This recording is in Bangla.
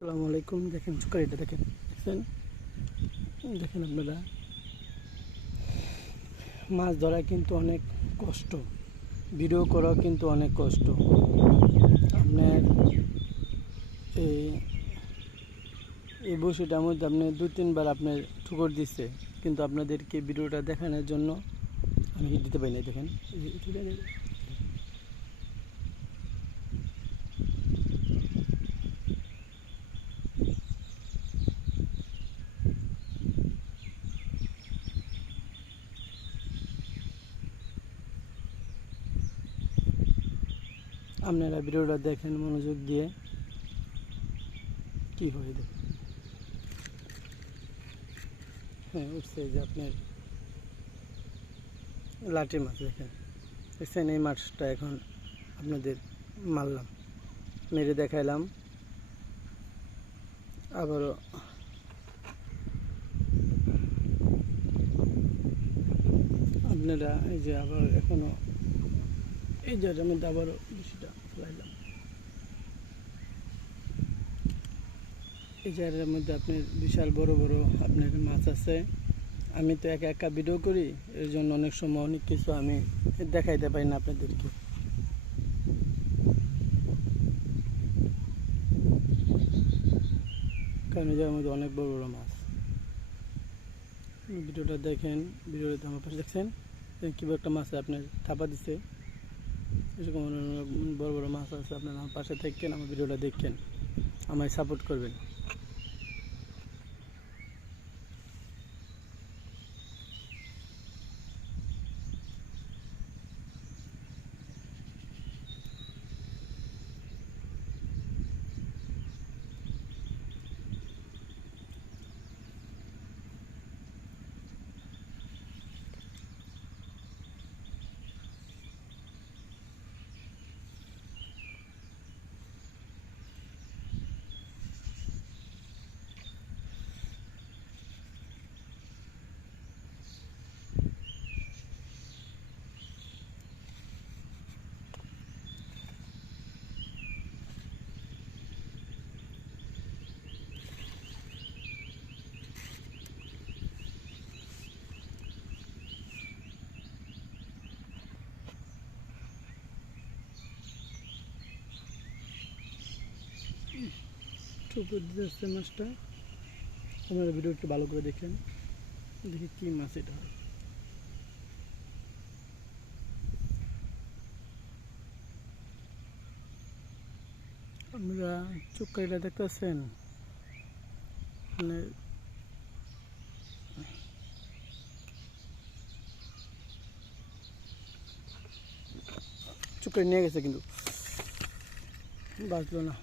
আসসালামু আলাইকুম। দেখেন চুকারিটা দেখেন, দেখছেন? দেখেন আপনারা। মাছ ধরা কিন্তু অনেক কষ্ট। ভিডিও করাও কিন্তু অনেক কষ্ট। আপনার এই এই বসিটার মধ্যে আপনি দু তিনবার আপনার ঠুকর দিচ্ছে কিন্তু আপনাদেরকে ভিডিওটা দেখানোর জন্য আমি দিতে পারি না দেখেন। আপনারা ভিডিওটা দেখেন মনোযোগ দিয়ে। কি হয় দেখেন। হ্যাঁ উঠছে যে আপনার লাঠি মাছ দেখেন। দেখছেন এই মাছটা এখন আপনাদের মারলাম। মেরে দেখাইলাম। আবারও আপনারা এই যে আবার এখনও এই জায়গার মধ্যে আবারও বেশিটা এই জায়গার মধ্যে আপনার বিশাল বড় বড় আপনার মাছ আছে। আমি তো একা একা ভিডিও করি, এর জন্য অনেক সময় অনেক কিছু আমি দেখাইতে পারি না আপনাদেরকে। কারণ এই মধ্যে অনেক বড় বড় মাছ। ভিডিওটা দেখেন, ভিডিওটা আমার পাশে দেখছেন। কীভাবে একটা মাছ আপনার থাপা দিছে। এরকম বড় বড় মাছ আছে, আপনারা আমার পাশে থাকেন আমার ভিডিওটা দেখেন, আমায় সাপোর্ট করবেন। ঠুকুর দিতে মাছটা আপনারা ভিডিও একটু ভালো করে দেখেন। দেখি কী মাছ এটা। হয় আপনারা চুক্কারিটা দেখতেছেন মানে চুক্কারি নিয়ে গেছে কিন্তু। বাঁচলো না।